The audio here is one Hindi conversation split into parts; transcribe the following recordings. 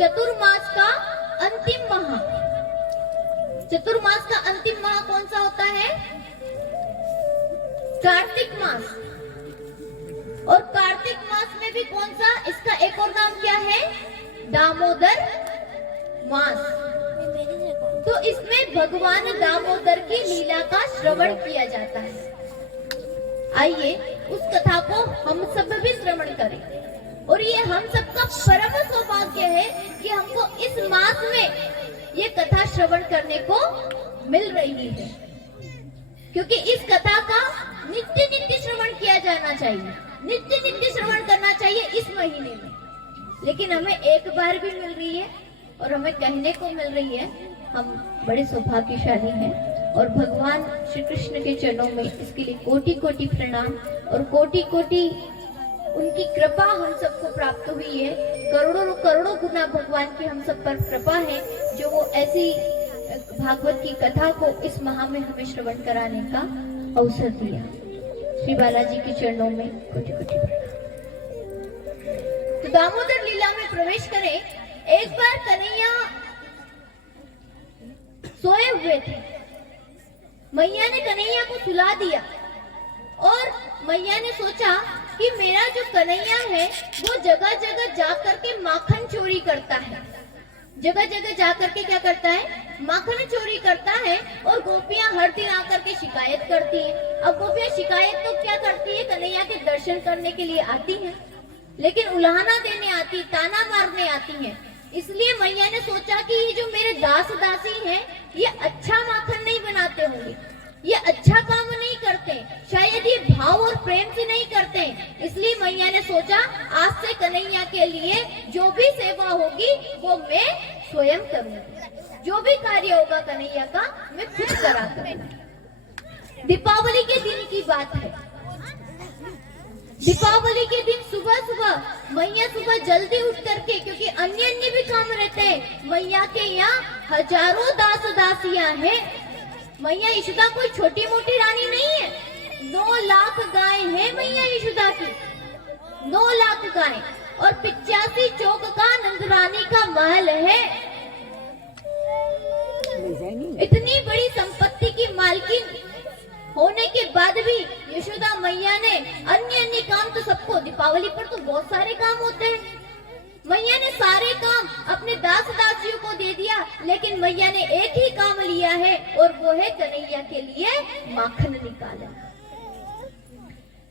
चतुर्मास का अंतिम माह, चतुर्मास का अंतिम माह कौन सा होता है? कार्तिक मास। और कार्तिक मास में भी कौन सा, इसका एक और नाम क्या है? दामोदर मास। तो इसमें भगवान दामोदर की लीला का श्रवण किया जाता है। आइए उस कथा को हम सब भी श्रवण करें। और ये हम सबका परम सौभाग्य है कि हमको इस मास में ये कथा श्रवण करने को मिल रही है, क्योंकि इस कथा का नित्य नित्य श्रवण किया जाना चाहिए, नित्य नित्य श्रवण करना चाहिए इस महीने में। लेकिन हमें एक बार भी मिल रही है और हमें कहने को मिल रही है, हम बड़े सौभाग्यशाली हैं। और भगवान श्री कृष्ण के चरणों में इसके लिए कोटि कोटि प्रणाम और कोटि कोटि उनकी कृपा हम सबको प्राप्त हुई है। करोड़ों करोड़ों गुना भगवान की हम सब पर कृपा है, जो वो ऐसी भागवत की कथा को इस माह में हमें श्रवण कराने का अवसर दिया। श्री बालाजी के चरणों में कोटि कोटि प्रणाम। तो दामोदर लीला में प्रवेश करें। एक बार कन्हैया सोए हुए थे, मैया ने कन्हैया को सुला दिया और मैया ने सोचा कि मेरा जो कन्हैया है वो जगह जगह जाकर के माखन चोरी करता है, जगह जगह जाकर के क्या करता है? माखन चोरी करता है। और गोपियां हर दिन आकर के शिकायत करती हैं। अब गोपियां शिकायत तो क्या करती है? कन्हैया के दर्शन करने के लिए आती हैं, लेकिन उलाहना देने आती, ताना मारने आती हैं। इसलिए मैया ने सोचा कि ये जो मेरे दास दासी हैं, ये अच्छा माखन नहीं बनाते होंगे, ये अच्छा काम नहीं करते, शायद ये भाव और प्रेम से नहीं करते। इसलिए मैया ने सोचा आज से कन्हैया के लिए जो भी सेवा होगी वो मैं स्वयं करूंगी, जो भी कार्य होगा कन्हैया का मैं खुद करा करूंगी। दीपावली के दिन की बात है। दीपावली के दिन सुबह सुबह मैया सुबह जल्दी उठ करके, क्योंकि अन्य अन्य भी काम रहते हैं, मैया के यहाँ हजारों दास दासियां हैं। मैया यशोदा कोई छोटी मोटी रानी नहीं है। 9 लाख गाय है मैया यशोदा की, 9 लाख गाय और 85 चौक का नंदरानी का महल है। इतनी बड़ी संपत्ति की मालकिन होने के बाद भी यशोदा मैया ने अन्य अन्य काम तो सबको, दीपावली पर तो बहुत सारे काम होते हैं, मैया ने सारे काम अपने दास दासियों को दे दिया। लेकिन मैया ने एक ही काम लिया है और वो है कन्हैया के लिए माखन निकाला।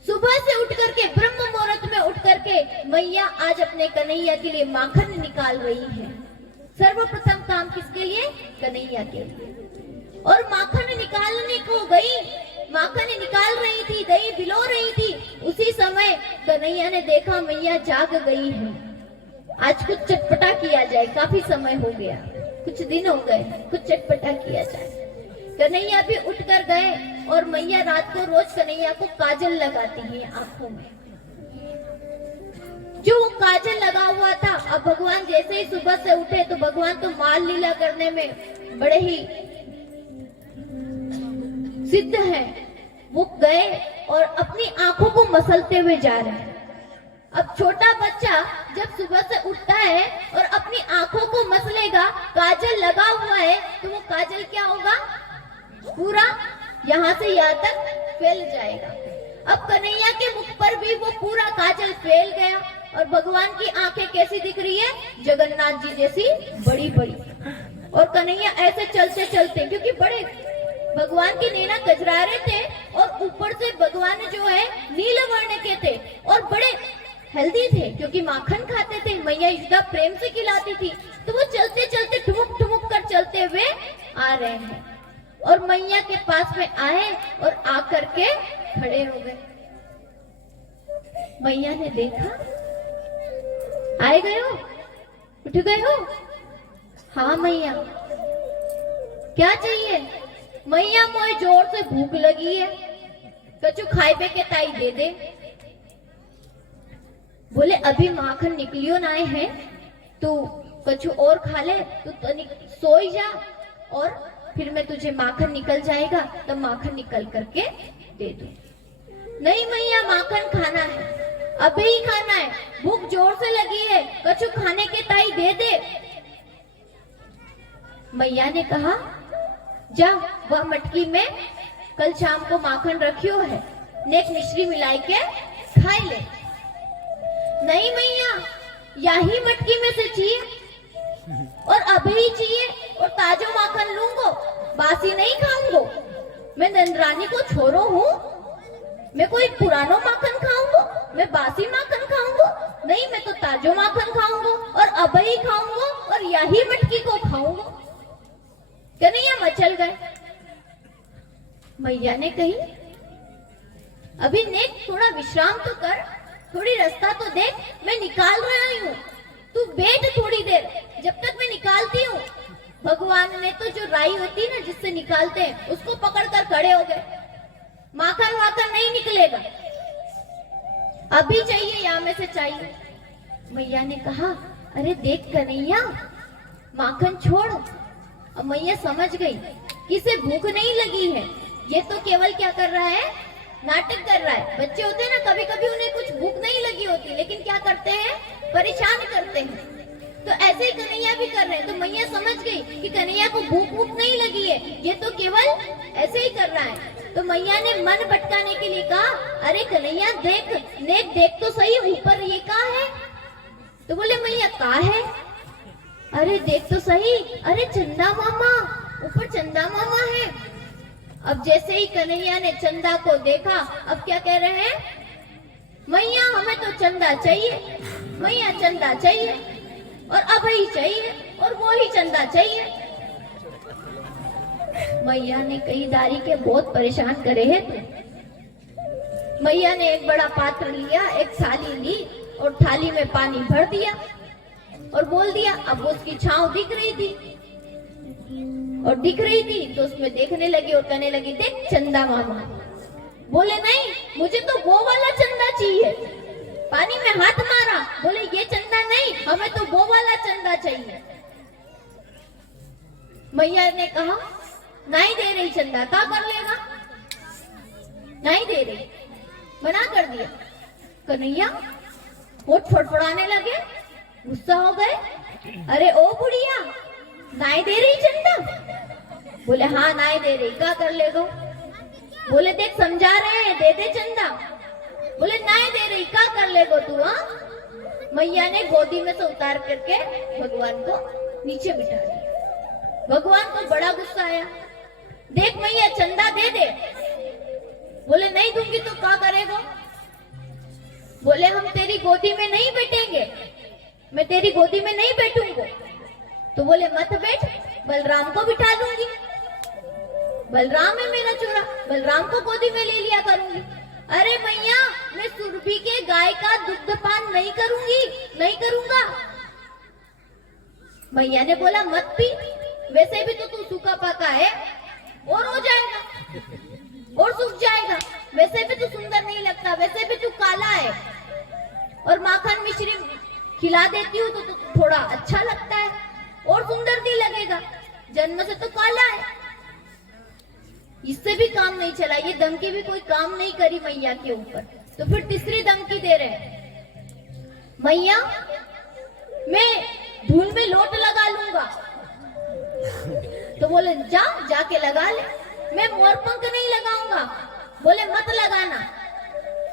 सुबह से उठ करके, ब्रह्म मुहूर्त में उठ करके मैया आज अपने कन्हैया के लिए माखन निकाल रही है। सर्वप्रथम काम किसके लिए? कन्हैया के लिए। और माखन निकालने को गई, माखन निकाल रही थी, दही भिलो रही थी। उसी समय कन्हैया ने देखा मैया जाग गई है, आज कुछ चटपटा किया जाए, काफी समय हो गया, कुछ दिन हो गए, कुछ चटपटा किया जाए। कन्हैया भी उठ कर गए और मैया रात को रोज कन्हैया को काजल लगाती है आंखों में। जो काजल लगा हुआ था, अब भगवान जैसे ही सुबह से उठे तो भगवान तो माल लीला करने में बड़े ही सिद्ध है। वो गए और अपनी आंखों को मसलते हुए जा रहे हैं। अब छोटा बच्चा जब सुबह से उठता है और अपनी आंखों को मसलेगा, काजल लगा हुआ है, तो वो काजल क्या होगा? पूरा यहाँ से यहाँ तक फैल जाएगा। अब कन्हैया के मुख पर भी वो पूरा काजल फैल गया और भगवान की आंखें कैसी दिख रही है? जगन्नाथ जी जैसी बड़ी बड़ी। और कन्हैया ऐसे चलते चलते, क्योंकि बड़े भगवान के नैना कजरारे थे और ऊपर से भगवान जो है नील वर्ण के थे और बड़े हेल्दी थे, क्योंकि माखन खाते थे, मैया यशोदा प्रेम से खिलाती थी। तो वो चलते चलते ठुमुक ठुमुक कर चलते हुए आ रहे हैं और मैया के पास में आए और आकर के खड़े हो गए। मैया ने देखा, आए गए हो, उठ गए हो? हाँ मैया, क्या चाहिए? मैया मोए जोर से भूख लगी है, कछु खाए के ताई दे दे। बोले अभी माखन निकलियो ना है, तू कछु और खा ले, तू तनिक सोई जा और फिर मैं तुझे माखन निकल जाएगा तब माखन निकल करके दे दूं। नहीं मैया, माखन खाना है, अभी ही खाना है, भूख जोर से लगी है, कछु खाने के ताई दे दे। मैया ने कहा, जा वह मटकी में कल शाम को माखन रखियो है, नेक मिश्री मिलाई के खाई ले। नहीं मैया, यही मटकी में से चाहिए और अभी ही चाहिए और ताजो माखन लूंगो, बासी नहीं खाऊंगो। मैं नंदरानी को छोरो हूँ, मैं कोई पुरानो माखन खाऊंगो, मैं बासी माखन खाऊंगो? नहीं, मैं तो ताजो माखन खाऊंगो और अभी खाऊंगो और यही मटकी को खाऊंगो। कन्हैया मचल गए। मैया ने कही, अभी नेक थोड़ा विश्राम तो कर, थोड़ी रास्ता तो देख, मैं निकाल रहा हूँ, तू बैठ थोड़ी देर जब तक मैं निकालती हूँ। भगवान ने तो जो राई होती है ना जिससे निकालते हैं उसको पकड़कर खड़े हो गए। माखन वाखन नहीं निकलेगा, अभी चाहिए, यहाँ में से चाहिए। मैया ने कहा, अरे देख कन्हैया, माखन छोड़। अब मैया समझ गई कि इसे भूख नहीं लगी है, ये तो केवल क्या कर रहा है, नाटक कर रहा है। बच्चे होते हैं ना, कभी कभी उन्हें कुछ भूख नहीं लगी होती, लेकिन क्या करते हैं, परेशान करते हैं। तो ऐसे ही कन्हैया भी कर रहे हैं। तो मैया समझ गई कि कन्हैया को भूख नहीं लगी है, ये तो केवल ऐसे ही कर रहा है। तो मैया ने मन भटकाने के लिए कहा, अरे कन्हैया देख, नेक देख तो सही, ऊपर ये क्या है? तो बोले, मैया क्या है? अरे देख तो सही, अरे चंदा मामा, ऊपर चंदा मामा है। अब जैसे ही कन्हैया ने चंदा को देखा, अब क्या कह रहे हैं, मैया हमें तो चंदा चाहिए, मैया चंदा चाहिए और अब ही चाहिए और वो ही चंदा चाहिए। मैया ने कई दारी के बहुत परेशान करे हैं तो। मैया ने एक बड़ा पात्र लिया, एक थाली ली और थाली में पानी भर दिया और बोल दिया। अब उसकी छांव दिख रही थी और दिख रही थी तो उसमें देखने लगी और कहने लगी, देख चंदा मामा। बोले, नहीं, मुझे तो वो वाला चंदा चाहिए। पानी में हाथ मारा, बोले ये चंदा नहीं, हमें तो वो वाला चंदा चाहिए। मैया ने कहा, नहीं दे रही चंदा, क्या कर लेगा? नहीं दे रही, मना कर दिया। कन्हैया होठ फड़फड़ाने लगे, गुस्सा हो गए। अरे ओ बुढ़िया, नहीं दे रही चंदा? बोले, हाँ नहीं दे रही, क्या कर लेगा? बोले, देख समझा रहे हैं, दे दे चंदा। बोले, नहीं दे रही, क्या कर लेगो तू? हाँ। मैया ने गोदी में से उतार करके भगवान को नीचे बिठा दिया। भगवान को बड़ा गुस्सा आया। देख मैया, चंदा दे दे। बोले, नहीं दूंगी तो क्या करेगो? बोले, हम तेरी गोदी में नहीं बैठेंगे, मैं तेरी गोदी में नहीं बैठूंगा। तो बोले, मत बैठ, बलराम को बिठा लूंगी। बलराम है मेरा चोरा, बलराम को गोदी में ले लिया करूंगी। अरे मैया, मैं सुरभि के गाय का दुग्धपान नहीं करूंगी, नहीं करूंगा। मैया ने बोला, मत पी, वैसे भी तो तू सूखा पका है और हो जाएगा और सूख जाएगा। वैसे भी तू सुंदर नहीं लगता, वैसे भी तू काला है और माखन मिश्री खिला देती हूँ तो थोड़ा अच्छा लगता है और सुंदर नहीं लगेगा, जन्म से तो काला है। इससे भी काम नहीं चला, ये धमकी भी कोई काम नहीं करी मैया के ऊपर। तो फिर तीसरी धमकी दे रहे, मैया मैं धूल में लोट लगा लूंगा। तो बोले, जा जाके लगा ले। मैं मोरपंख नहीं लगाऊंगा। बोले, मत लगाना।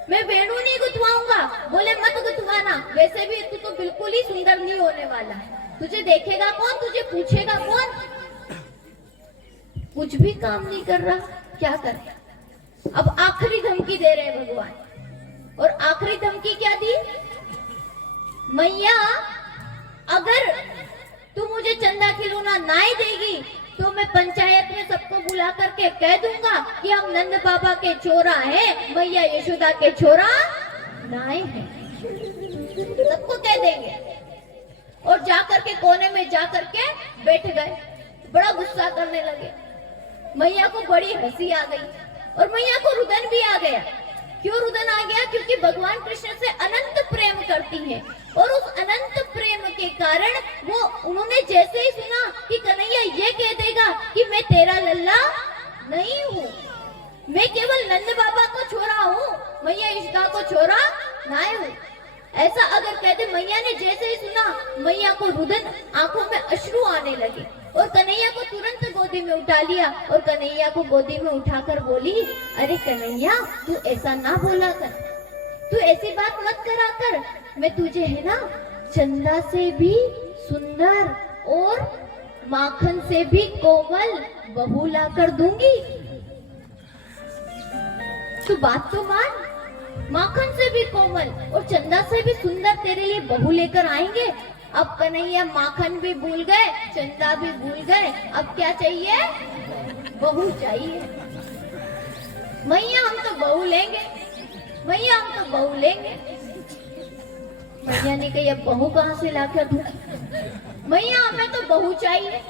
मैं वेणु नहीं गुथवाऊंगा। बोले, मत गुथवाना, वैसे भी तू तो बिल्कुल ही सुंदर नहीं होने वाला है, तुझे देखेगा कौन, तुझे पूछेगा कौन? कुछ भी काम नहीं कर रहा, क्या कर? अब आखिरी धमकी दे रहे भगवान। और आखिरी धमकी क्या दी? मैया अगर तू मुझे चंदा खिलौना नहीं देगी तो मैं पंचायत में सबको बुला करके कह दूंगा कि हम नंद बाबा के चोरा हैं, मैया यशोदा के चोरा नहीं है। सबको कह देंगे। और जा करके कोने में जा करके बैठ गए, बड़ा गुस्सा करने लगे। मैया को बड़ी हंसी आ गई और मैया को रुदन भी आ गया। क्यों रुदन आ गया? क्योंकि भगवान कृष्ण से अनंत प्रेम करती है और उस अनंत प्रेम के कारण वो उन्होंने जैसे ही सुना कि कन्हैया ये कह देगा कि मैं तेरा लल्ला नहीं हूँ, मैं केवल नंद बाबा को छोरा हूँ, मैया यशोदा को छोरा नहीं हूँ, ऐसा अगर कहते। मैया ने जैसे ही सुना, मैया को रुदन आंखों में अश्रु आने लगे और कन्हैया को तुरंत गोदी में उठा लिया और कन्हैया को गोदी में उठाकर बोली, अरे कन्हैया तू ऐसा ना बोला कर, तू ऐसी बात मत करा कर। मैं तुझे है ना चंदा से भी सुंदर और माखन से भी कोमल बहू ला कर दूंगी। तू बात तो मान, माखन से भी कोमल और चंदा से भी सुंदर तेरे लिए बहू लेकर आएंगे। अब कन्हैया माखन भी भूल गए, चंदा भी भूल गए, अब क्या चाहिए? बहू चाहिए। मैया हम तो बहू लेंगे, मैया हम तो बहू लेंगे। मैया ने कही अब बहू कहाँ से लाकर दूं? मैया हमें तो बहू चाहिए।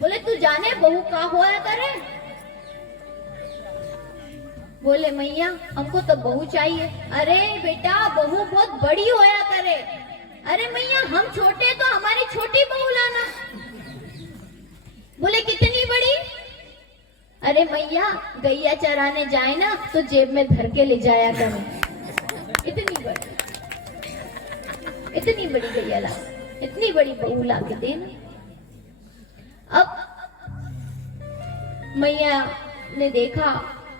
बोले तू जाने बहू का होया करे? बोले मैया हमको तो बहू चाहिए। अरे बेटा बहू बहुत बड़ी होया करे। अरे मैया हम छोटे तो हमारी छोटी बहू लाना। बोले कितनी बड़ी? अरे मैया गैया चराने जाए ना तो जेब में धर के ले जाया करो। इतनी बड़ी, इतनी बड़ी गैया ला, इतनी बड़ी बहू ला के देना। अब मैया ने देखा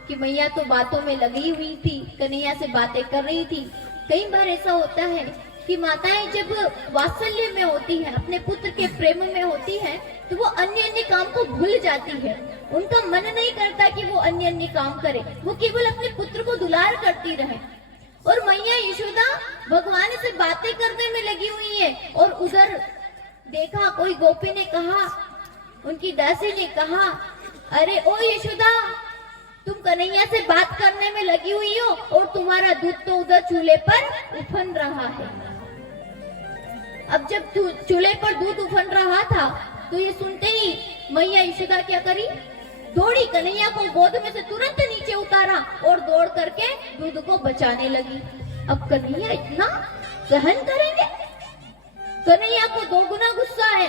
कि मैया तो बातों में लगी हुई थी, कन्हैया से बातें कर रही थी। कई बार ऐसा होता है कि माताएं जब वात्सल्य में होती हैं, अपने पुत्र के प्रेम में होती हैं, तो वो अन्य अन्य काम को भूल जाती है। उनका मन नहीं करता कि वो अन्य अन्य काम करे, वो केवल अपने पुत्र को दुलार करती रहे। और मैया यशोदा भगवान से बातें करने में लगी हुई है और उधर देखा कोई गोपी ने कहा, उनकी दासी ने कहा, अरे ओ यशोदा तुम कन्हैया से बात करने में लगी हुई हो और तुम्हारा दूध तो उधर चूल्हे पर उफन रहा है। अब जब चूल्हे पर दूध उफन रहा था तो ये सुनते ही मैया यशोदा क्या करी, दौड़ी कन्हैया को गोद में से तुरंत नीचे उतारा और दौड़ करके दूध को बचाने लगी। अब कन्हैया इतना सहन करेंगे? कन्हैया को दोगुना गुस्सा है,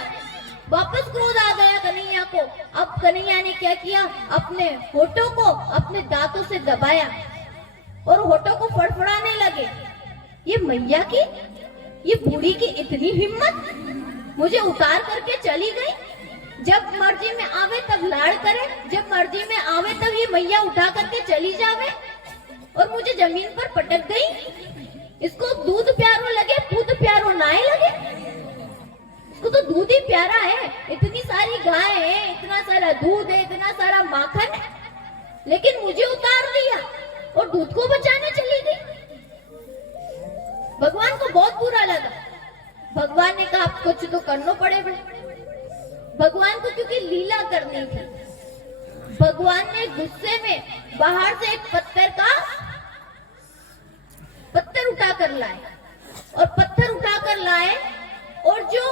वापस क्रोध आ गया कन्हैया को। अब कन्हैया ने क्या किया, अपने होठों को अपने दांतों से दबाया और होठों को फड़फड़ाने लगे। ये मैया की, ये बूढ़ी की इतनी हिम्मत, मुझे उतार करके चली गई। जब मर्जी में आवे तब लाड़ करे, जब मर्जी में आवे तब ये मैया उठा करके चली जावे और मुझे जमीन पर पटक गई। इसको दूध प्यारो लगे, दूध प्यारो नाए लगे। इसको तो दूध ही प्यारा है, इतनी सारी गाय है, इतना सारा दूध है, इतना सारा माखन है, लेकिन मुझे उतार दिया और दूध को बचाने चली गई। भगवान को बहुत बुरा लगा। भगवान ने कहा कुछ तो करना पड़ेगा। भगवान को क्योंकि लीला करनी थी, भगवान ने गुस्से में बाहर से एक पत्थर उठाकर लाए और पत्थर उठाकर लाए और जो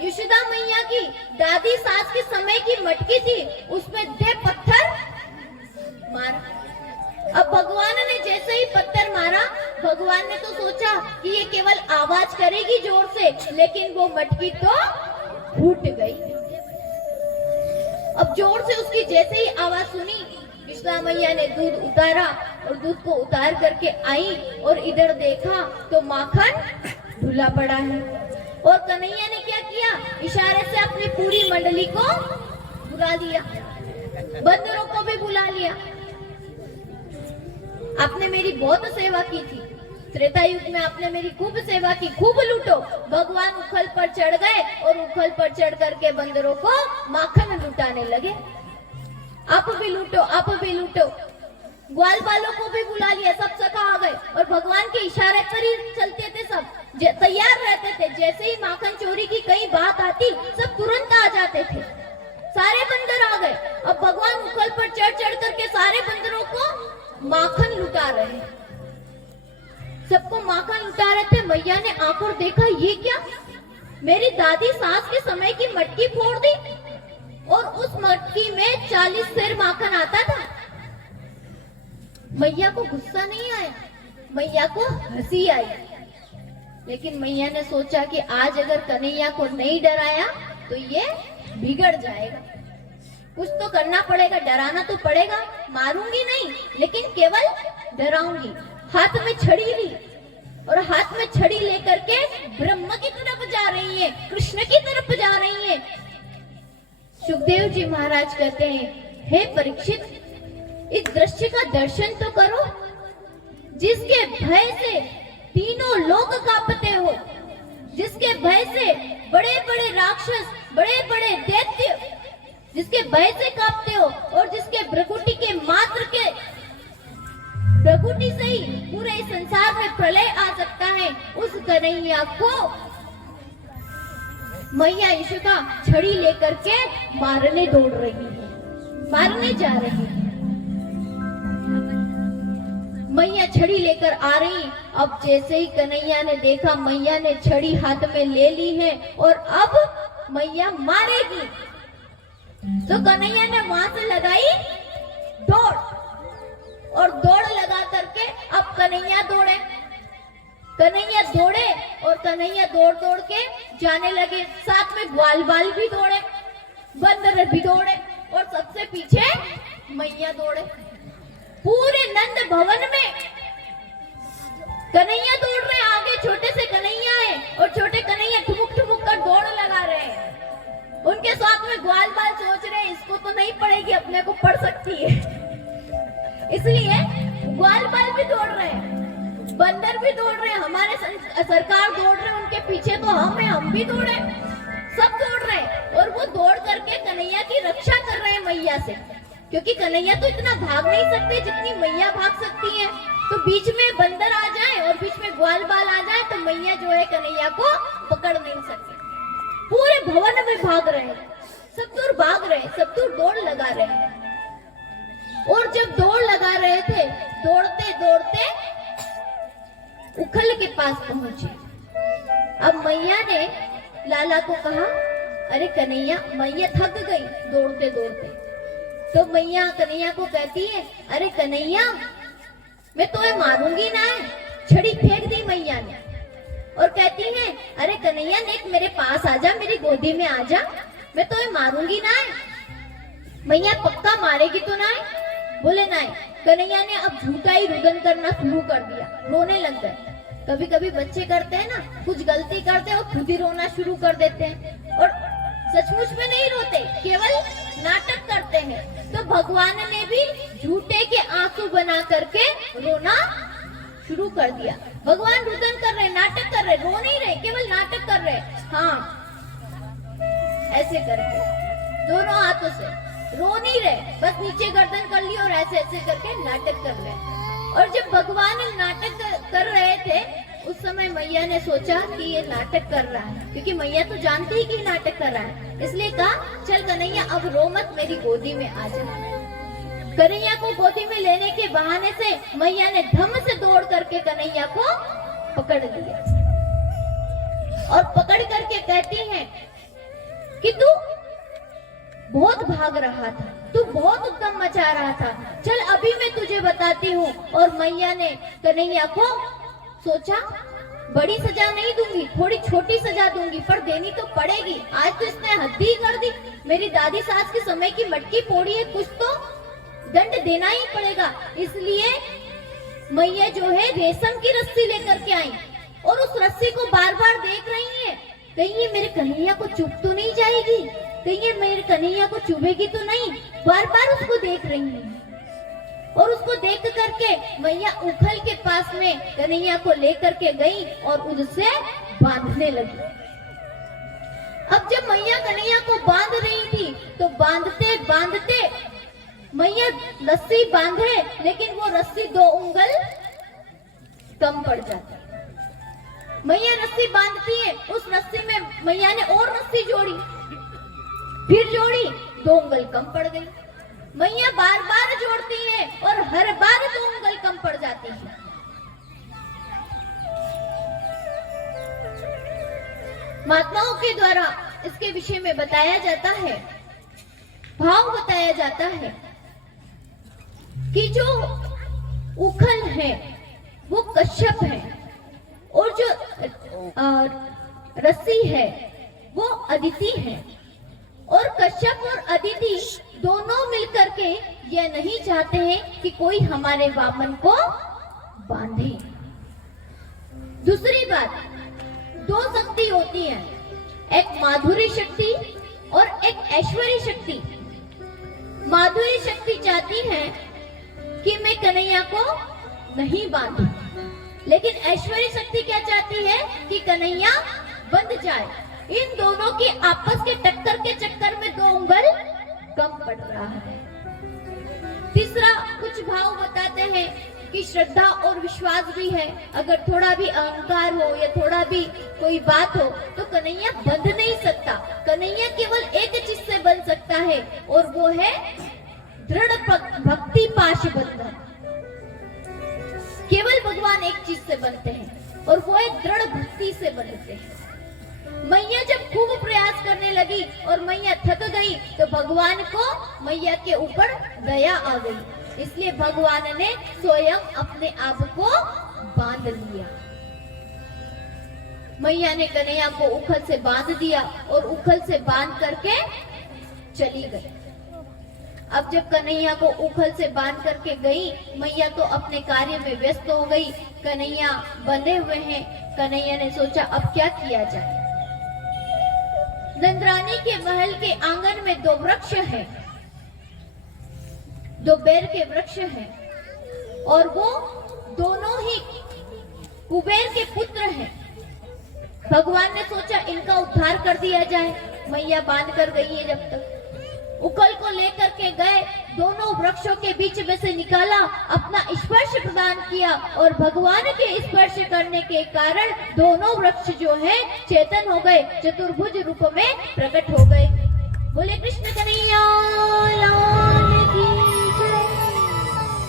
यशोदा मैया की दादी सास के समय की मटकी थी उसमें दे पत्थर मारा। अब भगवान ने जैसे ही पत्थर मारा, भगवान ने तो सोचा कि ये केवल आवाज करेगी जोर से, लेकिन वो मटकी तो फूट गई। अब जोर से उसकी जैसे ही आवाज सुनी, यशोदा मैया ने दूध उतारा और दूध को उतार करके आई और इधर देखा तो माखन धुला पड़ा है। और कन्हैया ने क्या किया, इशारे से अपनी पूरी मंडली को बुला लिया, बंदरों को भी बुला लिया। आपने मेरी बहुत सेवा की थी, त्रेता युग में आपने मेरी खूब सेवा की, खूब लूटो। भगवान उखल पर चढ़ गए और उखल पर चढ़ करके बंदरों को माखन लुटाने लगे। आप भी लूटो, आप भी लूटो। ग्वाल बालों को भी बुला लिया, सब सखा आ गए और भगवान के इशारे पर ही चलते थे, सब तैयार रहते थे। जैसे ही माखन चोरी की कई बात आती, सब तुरंत आ जाते थे। सारे बंदर आ गए। अब भगवान उखल पर चढ़ चढ़ करके सारे बंदरों को माखन लुटा रहे, सबको माखन लुटा रहे थे। मैया ने आंखों देखा, ये क्या, मेरी दादी सास के समय की मटकी फोड़ दी और उस मटकी में 40 सेर माखन आता था। मैया को गुस्सा नहीं आया, मैया को हंसी आई। लेकिन मैया ने सोचा कि आज अगर कन्हैया को नहीं डराया तो ये बिगड़ जाएगा, कुछ तो करना पड़ेगा, डराना तो पड़ेगा। मारूंगी नहीं, लेकिन केवल डराऊंगी। हाथ में छड़ी ली और हाथ में छड़ी लेकर के ब्रह्मा की तरफ जा रही है, कृष्ण की तरफ जा रही है। सुखदेव जी महाराज कहते हैं, हे परीक्षित, इस दृश्य का दर्शन तो करो, जिसके भय से तीनों लोग कांपते हो, जिसके भय से बड़े बड़े राक्षस, बड़े बड़े दैत्य, जिसके भय से कांपते हो, और जिसके भ्रकुटी के मात्र के भ्रकुटी से ही पूरे संसार में प्रलय आ सकता है, उस कन्हैया को मैया यशोदा छड़ी लेकर के मारने दौड़ रही है, मारने जा रही है। मैया छड़ी लेकर आ रही। अब जैसे ही कन्हैया ने देखा मैया ने छड़ी हाथ में ले ली है और अब मैया मारेगी, तो कन्हैया ने वहां से लगाई दौड़, और दौड़ लगा करके अब कन्हैया दौड़े, कन्हैया दौड़े और कन्हैया दौड़ दौड़ के जाने लगे। साथ में ग्वाल बाल भी दौड़े, बंदर भी दौड़े और सबसे पीछे मैया दौड़े। पूरे नंद भवन में कन्हैया दौड़ रहे, आगे छोटे से कन्हैया है और छोटे कन्हैया ठुमुक ठुमुक कर दौड़ लगा रहे हैं। उनके साथ में ग्वाल बाल सोच रहे हैं, इसको तो नहीं पड़ेगी, अपने को पड़ सकती है, इसलिए ग्वाल बाल भी दौड़ रहे हैं, बंदर भी दौड़ रहे हैं, हमारे सरकार दौड़ रहे हैं, उनके पीछे तो हम भी दौड़े, सब दौड़ रहे हैं। और वो दौड़ करके कन्हैया की रक्षा कर रहे हैं मैया से, क्योंकि कन्हैया तो इतना भाग नहीं सकते जितनी मैया भाग सकती है। तो बीच में बंदर आ जाए और बीच में ग्वाल बाल आ जाए तो मैया जो है कन्हैया को पकड़ नहीं सकती। पूरे भवन में भाग रहे हैं, सब दूर भाग रहे, सब दूर दौड़ लगा रहे हैं। और जब दौड़ लगा रहे थे, दौड़ते दौड़ते उखल के पास पहुंचे। अब मैया ने लाला को कहा, अरे कन्हैया, मैया थक गई दौड़ते दौड़ते। तो मैया कन्हैया को कहती है, अरे कन्हैया, मैं तुम्हें मारूंगी ना। छड़ी फेंक दी मैया ने और कहती है, अरे कन्हैया नेक मेरे पास आजा, मेरी गोदी में आजा, मैं तुम्हें मारूंगी ना। मैया पक्का मारेगी तो ना? बोले नहीं। कन्हैया ने अब झूठा ही रुदन करना शुरू कर दिया, रोने लग गए। कभी कभी बच्चे करते हैं ना, कुछ गलती करते हैं और खुद ही रोना शुरू कर देते हैं और सचमुच में नहीं रोते, केवल नाटक करते हैं। तो भगवान ने भी झूठे के आंसू बना करके रोना शुरू कर दिया। भगवान रुदन कर रहे, नाटक कर रहे, रो नहीं रहे, केवल नाटक कर रहे। हाँ, ऐसे करके दोनों हाथों से रो नहीं रहे, बस नीचे गर्दन कर ली और ऐसे ऐसे करके नाटक कर रहे। और जब भगवान नाटक कर रहे थे, उस समय मैया ने सोचा कि ये नाटक कर रहा है, क्योंकि मैया तो जानती ही कि नाटक कर रहा है, इसलिए कहा, चल कन्हैया अब रो मत, मेरी गोदी में आ जा। कन्हैया को गोदी में लेने के बहाने से मैया ने धम से दौड़ करके कन्हैया को पकड़ लिया और पकड़ करके कहती है कि तू बहुत भाग रहा था, तू बहुत उत्तम मचा रहा था, चल अभी मैं तुझे बताती हूँ। और मैया ने कन्हैया को सोचा, बड़ी सजा नहीं दूंगी, थोड़ी छोटी सजा दूंगी, पर देनी तो पड़ेगी। आज तो इसने हद ही कर दी, मेरी दादी सास के समय की मटकी फोड़ी है, कुछ तो दंड देना ही पड़ेगा। इसलिए मैया जो है रेशम की रस्सी लेकर के आई और उस रस्सी को बार बार देख रही है, कहीं ये मेरे कन्हैया को चुभ तो नहीं जाएगी, कहीं ये मेरे कन्हैया को चुभेगी तो नहीं, बार बार उसको देख रही है। और उसको देख करके मैया उखल के पास में कन्हैया को लेकर के गई और उससे बांधने लगी। अब जब मैया कन्हैया को बांध रही थी, तो बांधते बांधते मैया रस्सी बांधे, लेकिन वो रस्सी 2 उंगल कम पड़ जाती। मैया रस्सी बांधती है, उस रस्सी में मैया ने और रस्सी जोड़ी, फिर जोड़ी, 2 उंगल कम पड़ गई। मैया बार बार जोड़ती है और हर बार 2 उंगल कम पड़ जाती है। महात्माओं के द्वारा इसके विषय में बताया जाता है, भाव बताया जाता है कि जो उखल है वो कश्यप है और जो रस्सी है वो अदिति है। और कश्यप और अदिति दोनों मिलकर के यह नहीं चाहते हैं कि कोई हमारे वामन को बांधे। दूसरी बात, दो शक्ति होती है, एक माधुरी शक्ति और एक ऐश्वर्य शक्ति। माधुरी शक्ति चाहती है कि मैं कन्हैया को नहीं बांधूं, लेकिन ऐश्वर्य शक्ति क्या चाहती है कि कन्हैया बंध जाए। इन दोनों की आपस के टक्कर के चक्कर में 2 उंगल कम पड़ रहा है। तीसरा, कुछ भाव बताते हैं कि श्रद्धा और विश्वास भी है। अगर थोड़ा भी अहंकार हो या थोड़ा भी कोई बात हो तो कन्हैया बंध नहीं सकता। कन्हैया केवल एक चीज से बंध सकता है और वो है दृढ़ भक्ति पाश बंधन। केवल भगवान एक चीज से बनते हैं और वो है दृढ़ भक्ति से बनते हैं। मैया जब खूब प्रयास करने लगी और मैया थक गई तो भगवान को मैया के ऊपर दया आ गई, इसलिए भगवान ने स्वयं अपने आप को बांध लिया। मैया ने कन्हैया को उखल से बांध दिया और उखल से बांध करके चली गई। अब जब कन्हैया को उखल से बांध करके गई, मैया तो अपने कार्य में व्यस्त हो गई। कन्हैया बंधे हुए हैं। कन्हैया ने सोचा अब क्या किया जाए। नंदरानी के महल के आंगन में 2 वृक्ष हैं, 2 बेर के वृक्ष हैं और वो दोनों ही कुबेर के पुत्र हैं। भगवान ने सोचा इनका उद्धार कर दिया जाए। मैया बांध कर गई है जब तक। उकल को लेकर के गए, दोनों वृक्षों के बीच में से निकाला, अपना स्पर्श प्रदान किया और भगवान के स्पर्श करने के कारण दोनों वृक्ष जो है चेतन हो गए, चतुर्भुज रूप में प्रकट हो गए। बोले कृष्ण कन्हैया लाल की जय,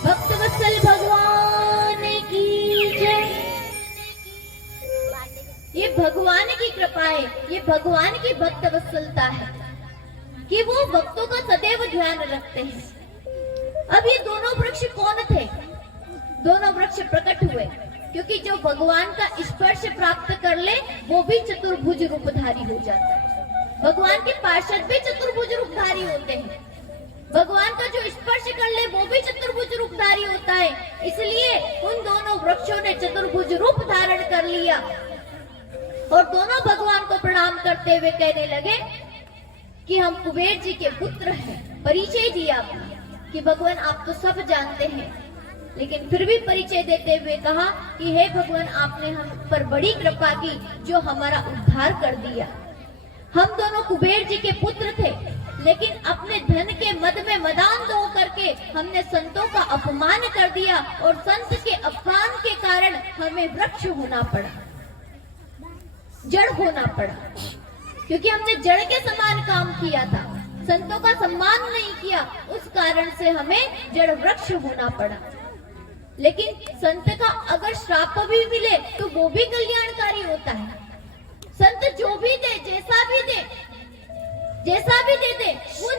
भक्तवत्सल भगवान की जय। ये भगवान की कृपा है, ये भगवान की भक्तवत्सलता है कि वो भक्तों का सदैव ध्यान रखते हैं। अब ये दोनों वृक्ष कौन थे? दोनों वृक्ष प्रकट हुए क्योंकि जो भगवान का स्पर्श प्राप्त कर ले वो भी चतुर्भुज रूपधारी हो जाता है। भगवान के पार्षद भी चतुर्भुज रूपधारी होते हैं। भगवान का जो स्पर्श कर ले वो भी चतुर्भुज रूपधारी होता है। इसलिए उन दोनों वृक्षों ने चतुर्भुज रूप धारण कर लिया और दोनों भगवान को प्रणाम करते हुए कहने लगे कि हम कुबेर जी के पुत्र हैं। परिचय दिया कि भगवान आप तो सब जानते हैं, लेकिन फिर भी परिचय देते हुए कहा कि हे भगवान आपने हम पर बड़ी कृपा की जो हमारा उद्धार कर दिया। हम दोनों कुबेर जी के पुत्र थे, लेकिन अपने धन के मद में मदान हो करके हमने संतों का अपमान कर दिया और संत के अपमान के कारण हमें वृक्ष होना पड़ा, जड़ होना पड़ा, क्योंकि हमने जड़ के समान काम किया था, संतों का सम्मान नहीं किया, उस कारण से हमें जड़ वृक्ष होना पड़ा। लेकिन संत का अगर श्राप भी मिले तो वो भी कल्याणकारी होता है। संत जो भी दे, जैसा भी दे दे वो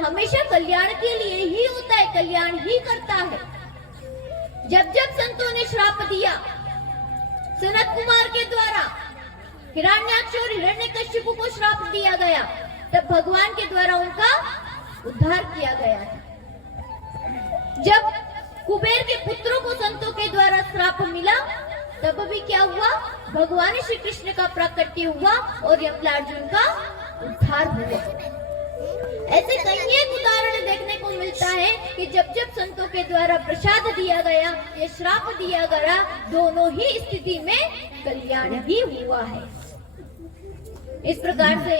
हमेशा कल्याण के लिए ही होता है, कल्याण ही करता है। जब जब संतों ने श्राप दिया सनत कुमार के द्वारा, हिरण्याक्ष और हिरण्यकश्यप को श्राप दिया गया, तब भगवान के द्वारा उनका उद्धार किया गया। जब कुबेर के पुत्रों को संतों के द्वारा श्राप मिला तब भी क्या हुआ? भगवान श्री कृष्ण का प्राकट्य हुआ और यमलार्जुन का उद्धार हुआ। ऐसे कई एक उदाहरण देखने को मिलता है कि जब जब संतों के द्वारा प्रसाद दिया गया या श्राप दिया गया, दोनों ही स्थिति में कल्याण ही हुआ है। इस प्रकार से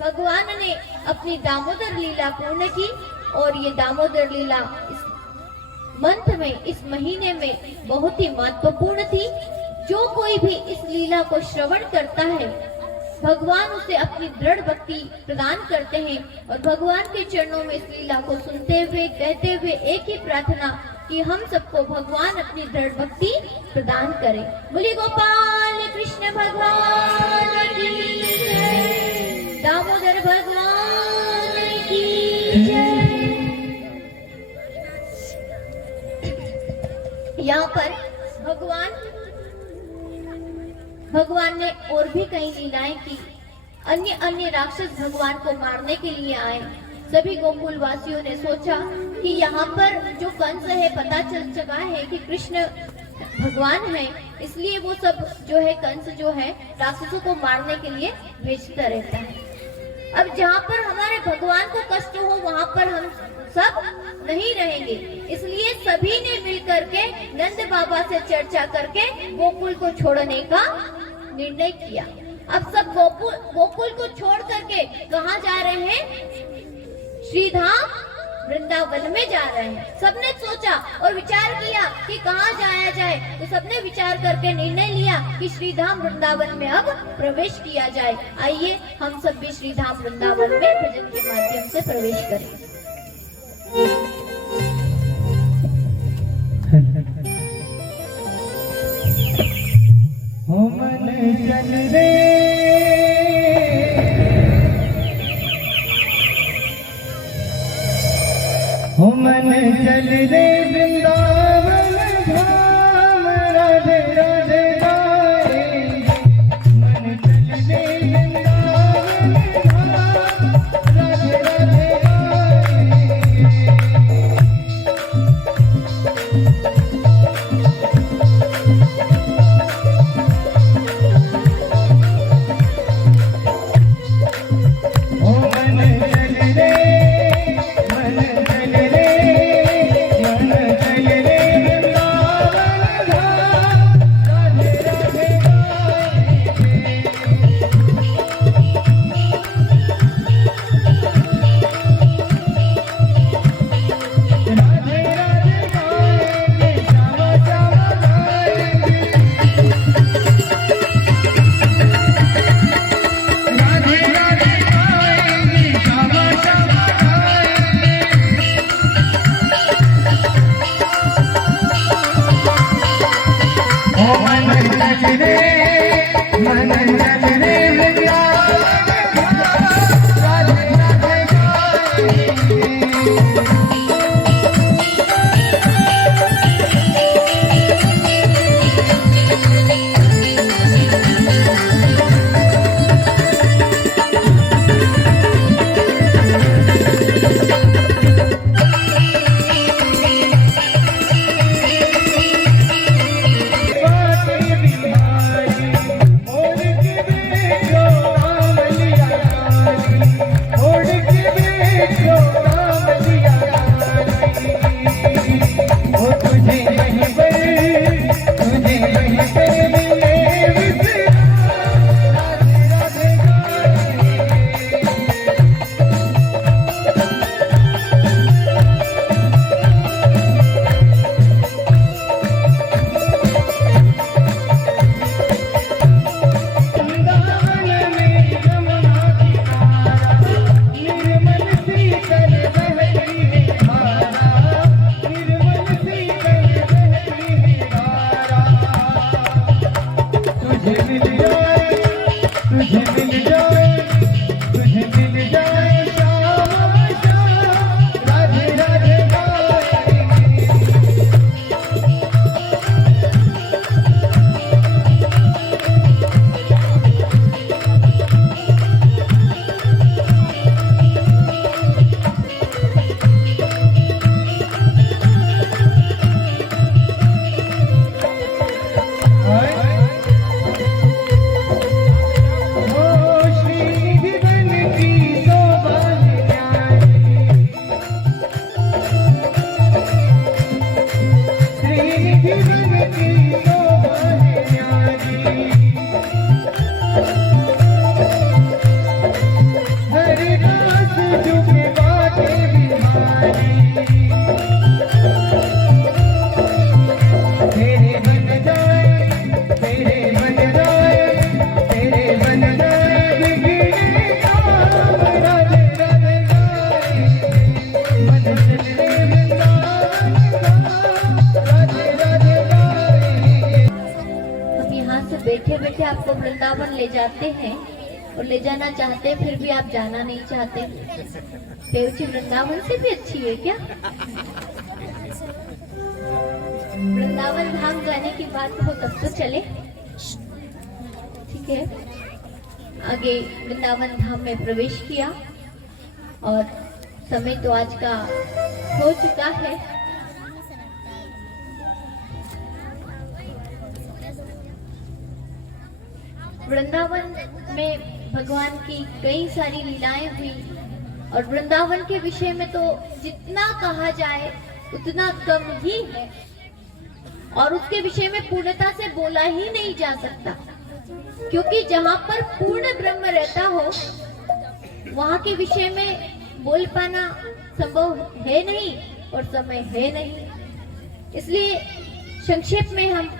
भगवान ने अपनी दामोदर लीला पूर्ण की और ये दामोदर लीला इस मंथ में, इस महीने में बहुत ही महत्वपूर्ण थी। जो कोई भी इस लीला को श्रवण करता है, भगवान उसे अपनी दृढ़ भक्ति प्रदान करते हैं और भगवान के चरणों में इस लीला को सुनते हुए कहते हुए एक ही प्रार्थना कि हम सबको भगवान अपनी दृढ़ भक्ति प्रदान करें। बोलिए गोपाल कृष्ण भगवान की जय, दामोदर भगवान की जय। यहाँ पर भगवान ने और भी कई लीलाएं की। अन्य राक्षस भगवान को मारने के लिए आए। सभी गोकुल वासियों ने सोचा कि यहाँ पर जो कंस है, पता चल चुका है कि कृष्ण भगवान है, इसलिए वो सब जो है कंस जो है राक्षसों को मारने के लिए भेजता रहता है। अब जहाँ पर हमारे भगवान को कष्ट हो वहाँ पर हम सब नहीं रहेंगे, इसलिए सभी ने मिलकर के नंद बाबा से चर्चा करके गोकुल को छोड़ने का निर्णय किया। अब सब गोकुल को छोड़ करके कहाँ जा रहे हैं? श्रीधाम वृंदावन में जा रहे हैं। सबने सोचा और विचार किया कि कहाँ जाया जाए, तो सबने विचार करके निर्णय लिया कि श्रीधाम वृंदावन में अब प्रवेश किया जाए। आइए हम सब भी श्रीधाम वृंदावन में भजन के माध्यम से प्रवेश करें। हो मन चल रे हो मन चल रे वृंदावन धाम राधे राधे गाए मन चल रे वृंदावन धाम राधे राधे आपको वृंदावन ले जाते हैं और ले जाना चाहते हैं, फिर भी आप जाना नहीं चाहते। देवची वृंदावन से भी अच्छी है क्या? वृंदावन धाम जाने की बात हो तब तो चले, ठीक है। आगे वृंदावन धाम में प्रवेश किया और समय तो आज का हो चुका है। वृंदावन में भगवान की कई सारी लीलाएं हुई और वृंदावन के विषय में तो जितना कहा जाए उतना कम ही है और उसके विषय में पूर्णता से बोला ही नहीं जा सकता, क्योंकि जहाँ पर पूर्ण ब्रह्म रहता हो वहाँ के विषय में बोल पाना संभव है नहीं और समय है नहीं। इसलिए संक्षेप में हम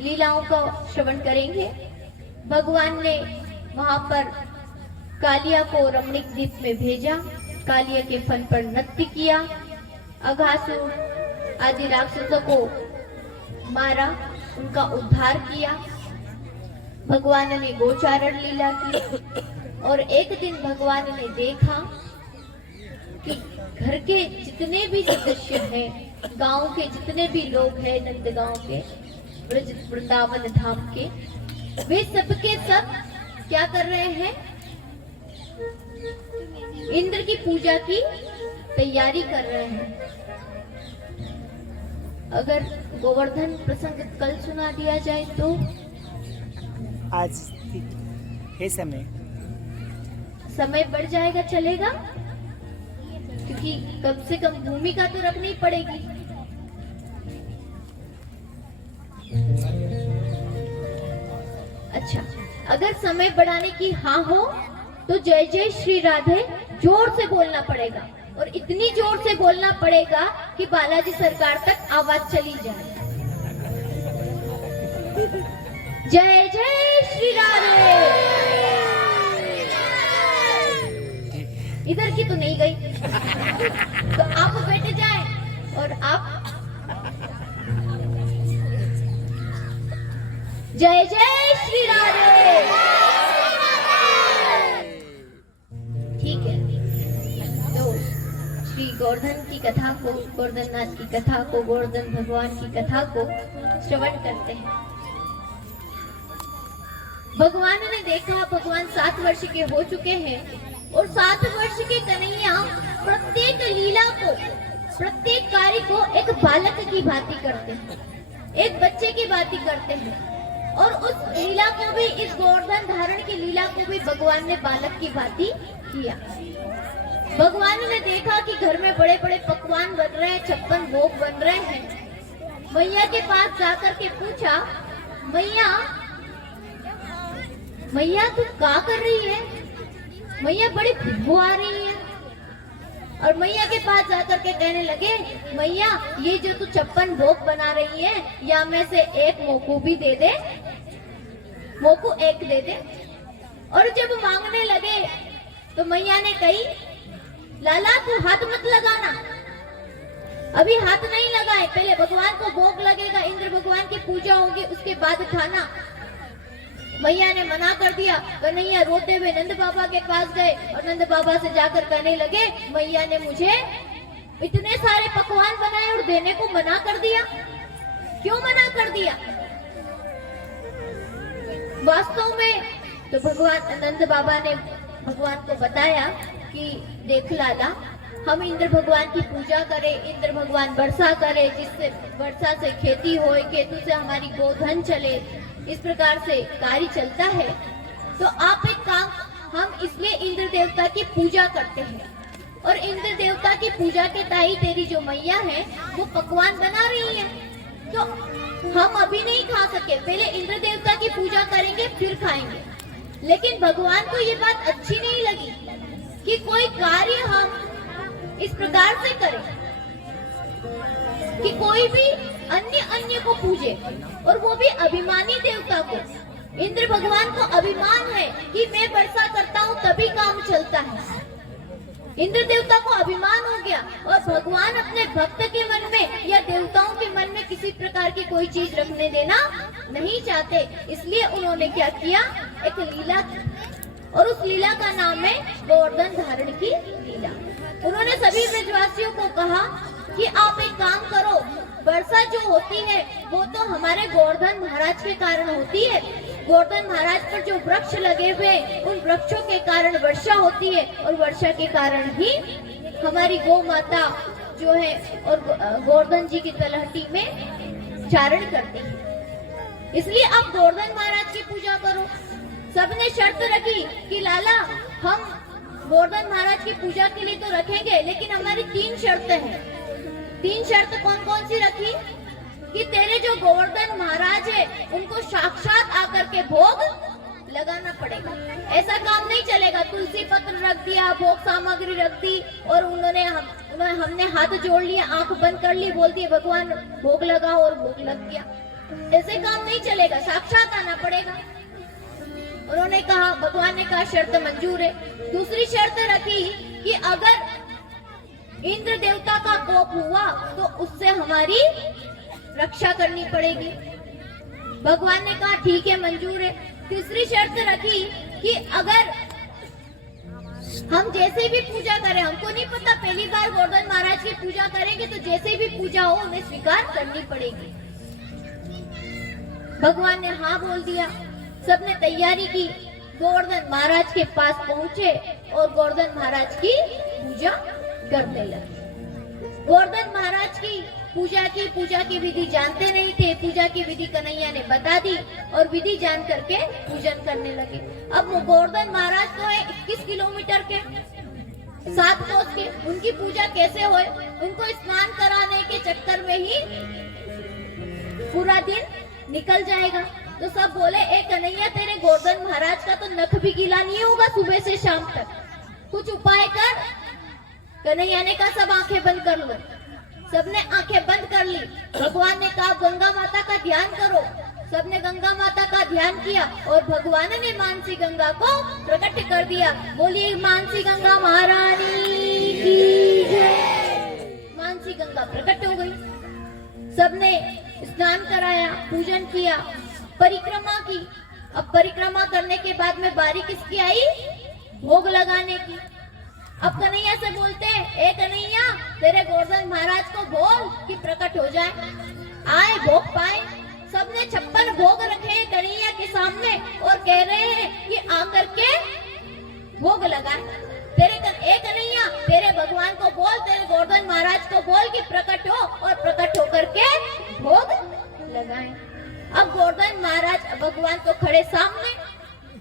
लीलाओं का श्रवण करेंगे। भगवान ने वहां पर कालिया को रमणीक द्वीप में भेजा, कालिया के फन पर नृत्य किया, अघासुर आदि राक्षसों को मारा, उनका उद्धार किया। भगवान ने गोचारण लीला की और एक दिन भगवान ने देखा कि घर के जितने भी सदस्य हैं, गांव के जितने भी लोग हैं, नंदगांव के, ब्रज वृंदावन धाम के, वे सबके सब क्या कर रहे हैं? इंद्र की पूजा की तैयारी कर रहे हैं। अगर गोवर्धन प्रसंग कल सुना दिया जाए तो आज है समय बढ़ जाएगा, चलेगा? क्योंकि कम से कम भूमिका तो रखनी पड़ेगी। अच्छा, अगर समय बढ़ाने की हाँ हो तो जय जय श्री राधे जोर से बोलना पड़ेगा और इतनी जोर से बोलना पड़ेगा कि बालाजी सरकार तक आवाज चली जाए। जय जय श्री राधे। इधर की तो नहीं गई, तो आप बैठ जाए और आप जय जय श्री राधे। ठीक है, तो श्री गोवर्धन की कथा को, गोवर्धन नाथ की कथा को, गोवर्धन भगवान की कथा को श्रवण करते हैं। भगवान ने देखा, भगवान 7 वर्ष के हो चुके हैं और 7 वर्ष के कन्हैया प्रत्येक लीला को, प्रत्येक कार्य को एक बालक की भांति करते हैं, एक बच्चे की भांति करते हैं। और उस लीला को भी, इस गोवर्धन धारण की लीला को भी भगवान ने बालक की भांति किया। भगवान ने देखा कि घर में बड़े बड़े पकवान बन रहे हैं, 56 भोग बन रहे हैं। मैया के पास जाकर के पूछा, मैया मैया तू क्या कर रही है? मैया बड़ी खुशबू आ रही है। और मैया के पास जाकर के कहने लगे, मैया ये जो तू 56 भोग बना रही है, या में से एक मोकू भी दे दे, मोकू एक दे दे। और जब मांगने लगे तो मैया ने कही, लाला तू हाथ मत लगाना, अभी हाथ नहीं लगाए, पहले भगवान को भोग लगेगा, इंद्र भगवान की पूजा होगी, उसके बाद खाना। मैया ने मना कर दिया। कन्हैया रोते हुए नंद बाबा के पास गए और नंद बाबा से जाकर कहने लगे, मैया ने मुझे इतने सारे पकवान बनाए और देने को मना कर दिया, क्यों मना कर दिया? वास्तव में तो भगवान नंद बाबा ने भगवान को बताया कि देख लाला, हम इंद्र भगवान की पूजा करें, इंद्र भगवान वर्षा करे, जिससे वर्षा से खेती होए, केतु से हमारी गोधन चले, इस प्रकार से कार्य चलता है। तो आप एक काम, हम इसलिए इंद्र देवता की पूजा करते हैं और इंद्र देवता की पूजा के ताई तेरी जो मैया है वो पकवान बना रही है, तो हम अभी नहीं खा सके, पहले इंद्र देवता की पूजा करेंगे फिर खाएंगे। लेकिन भगवान को ये बात अच्छी नहीं लगी कि कोई कार्य हम इस प्रकार से करें कि कोई भी अन्य को पूजे, और वो भी अभिमानी देवता को। इंद्र भगवान को अभिमान है कि मैं वर्षा करता हूँ तभी काम चलता है। इंद्र देवता को अभिमान हो गया और भगवान अपने भक्त के मन में या देवताओं के मन में किसी प्रकार की कोई चीज रखने देना नहीं चाहते। इसलिए उन्होंने क्या किया, एक लीला की, और उस लीला का नाम है गोवर्धन धारण की लीला। उन्होंने सभी ब्रजवासियों को कहा कि आप एक काम करो, वर्षा जो होती है वो तो हमारे गोवर्धन महाराज के कारण होती है। गोवर्धन महाराज पर जो वृक्ष लगे हुए, उन वृक्षों के कारण वर्षा होती है और वर्षा के कारण ही हमारी गौ माता जो है और गोवर्धन जी की तलहटी में चारण करती है। इसलिए आप गोवर्धन महाराज की पूजा करो। सबने शर्त रखी कि लाला हम गोवर्धन महाराज की पूजा के लिए तो रखेंगे, लेकिन हमारी 3 शर्तें हैं। 3 शर्त कौन कौन सी रखी? कि तेरे जो गोवर्धन महाराज है उनको साक्षात आकर के भोग लगाना पड़ेगा। ऐसा काम नहीं चलेगा तुलसी पत्र रख दिया, भोग सामग्री रख दी और हमने हाथ जोड़ लिया, आंख बंद कर ली, बोल दिए भगवान भोग लगाओ और भोग लग गया। ऐसे काम नहीं चलेगा, साक्षात आना पड़ेगा। उन्होंने कहा, भगवान ने कहा शर्त मंजूर है। दूसरी शर्त रखी कि अगर इंद्र देवता का कोप हुआ तो उससे हमारी रक्षा करनी पड़ेगी। भगवान ने कहा ठीक है, मंजूर है। तीसरी शर्त रखी कि अगर हम जैसे भी पूजा करें, हमको नहीं पता पहली बार गोवर्धन महाराज की पूजा करेंगे तो जैसे भी पूजा हो उन्हें स्वीकार करनी पड़ेगी। भगवान ने हाँ बोल दिया। सबने तैयारी की, गोवर्धन महाराज के पास पहुंचे और गोवर्धन महाराज की पूजा करने लगे। गोवर्धन महाराज की पूजा की विधि जानते नहीं थे। पूजा की विधि कन्हैया ने बता दी और विधि जान करके पूजन करने लगे। अब गोवर्धन महाराज तो है 21 किलोमीटर के, 7 कोस के, उनकी पूजा कैसे होए? उनको स्नान कराने के चक्कर में ही पूरा दिन निकल जाएगा। तो सब बोले, ए कन्हैया तेरे गोवर्धन महाराज का तो नख भी गीला नहीं होगा सुबह से शाम तक, कुछ उपाय कर। कन्हैया ने कहा सब आंखें बंद कर लो। सबने आंखें बंद कर ली। भगवान ने कहा गंगा माता का ध्यान करो। सबने गंगा माता का ध्यान किया और भगवान ने मानसी गंगा को प्रकट कर दिया। बोलिए मानसी गंगा महारानी की जय। मानसी गंगा प्रकट हो गई। सबने स्नान कराया, पूजन किया, परिक्रमा की। अब परिक्रमा करने के बाद में बारी किसकी आई? भोग लगाने की। अब कन्हैया से बोलते हैं, ए कन्हैया तेरे गोवर्धन महाराज को बोल कि प्रकट हो जाए, आए भोग पाए। सबने 56 भोग रखे कन्हैया के सामने और कह रहे हैं कि आकर के भोग लगाए। ए कन्हैया तेरे भगवान को बोल, तेरे गोवर्धन महाराज को बोल कि प्रकट हो और प्रकट होकर के भोग लगाए। अब गोवर्धन महाराज भगवान को खड़े सामने।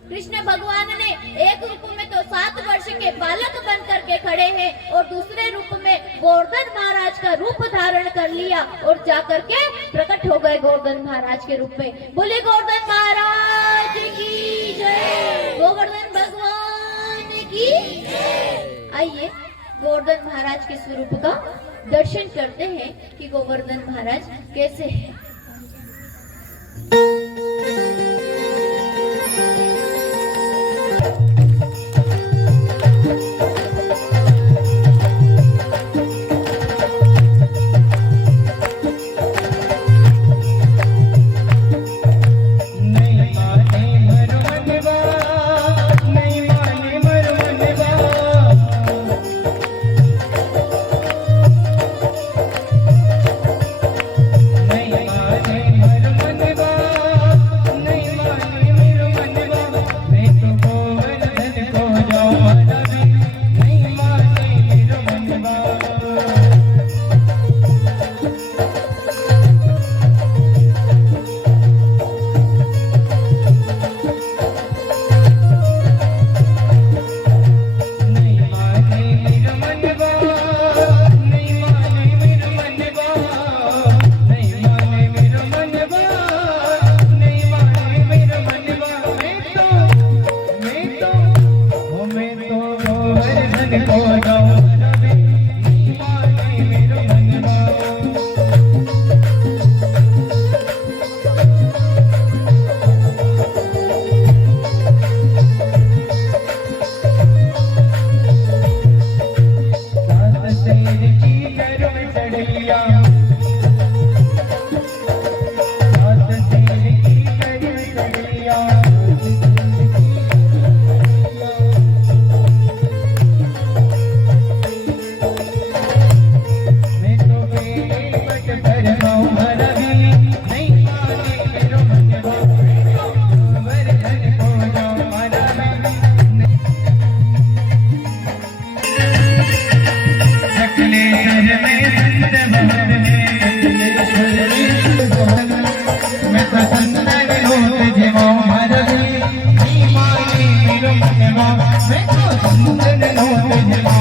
कृष्ण भगवान ने एक रूप में तो 7 वर्ष के बालक बन करके खड़े हैं और दूसरे रूप में गोवर्धन महाराज का रूप धारण कर लिया और जाकर के प्रकट हो गए गोवर्धन महाराज के रूप में। बोले गोवर्धन महाराज की जय, गोवर्धन भगवान की जय। आइए गोवर्धन महाराज के स्वरूप का दर्शन करते हैं कि गोवर्धन महाराज कैसे हैं।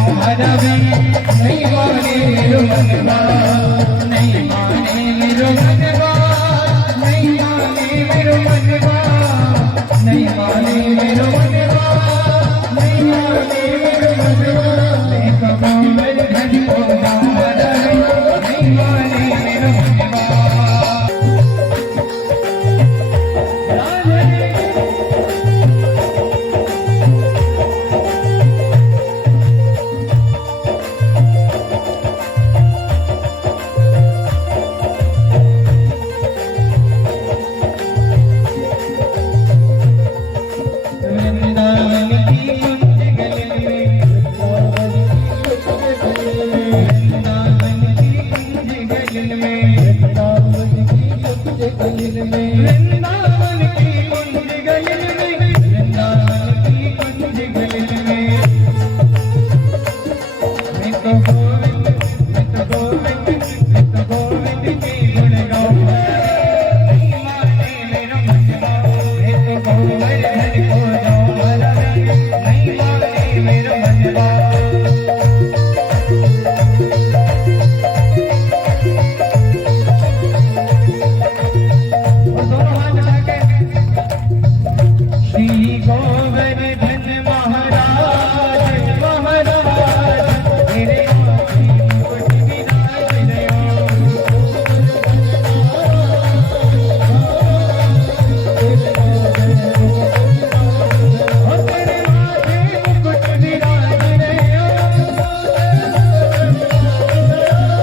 हमारा भी नहीं माने मेरो मनवा, नहीं माने मेरो मनवा, नहीं माने मेरो मनवा, नहीं माने मेरो मनवा, नहीं माने मेरो मनवा। मैं कमाऊं मेरे घर को हमारा भी नहीं माने मेरो मनवा। वृंदावन की कुंज गली में, वृंदावन की कुंज गली में, वृंदावन की कुंज गली में, वृंदावन की कुंज गली में, वृंदावन की कुंज गली में। मैं तो गोविंद, मैं तो गोविंद, मैं तो गोविंद के गुण गाऊं। नहीं माने मेरा मनवा, मैं तो गोविंद को जाऊं हमारा भी नहीं माने मेरा मनवा। और दोनों हाथ उठा के श्री गोवर्धन महाराज महाराज मेरे माथे मुकुट विराज रहे हो। और तेरे माथे मुकुट विराज रहे हो,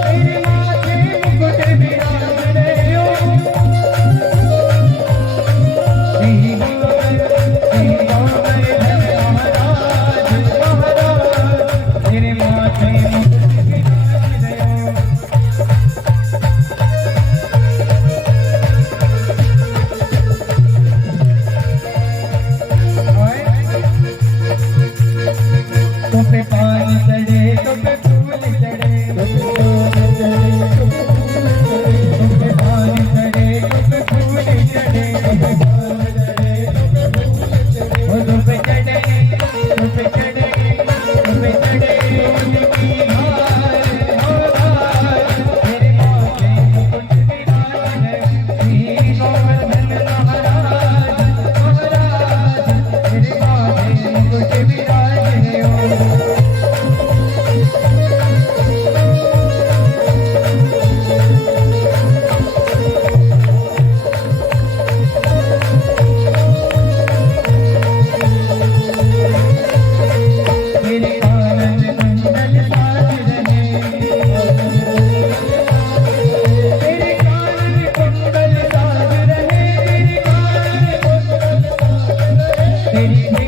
तेरे माथे मुकुट विराज रहे हो। श्री गोवर्धन महाराज महाराज तेरे माथे मुकुट विराज रहे हो। तो पे पानी चढ़े तो पे फूल चढ़े, तो पे पानी चढ़े तो पे फूल चढ़े, तो पे पानी चढ़े तो पे चढ़े, तो पे चढ़े, तो पे चढ़े उनकी हार हार तेरे माथे मुकुट विराज है। श्री गोवर्धन महाराज महाराज तेरे माथे मुकुट विराज है हो। तेरे कानन कुंडल साज रहे, तेरे कानन कुंडल साज रहे, तेरे कानन कुंडल साज रहे, तेरी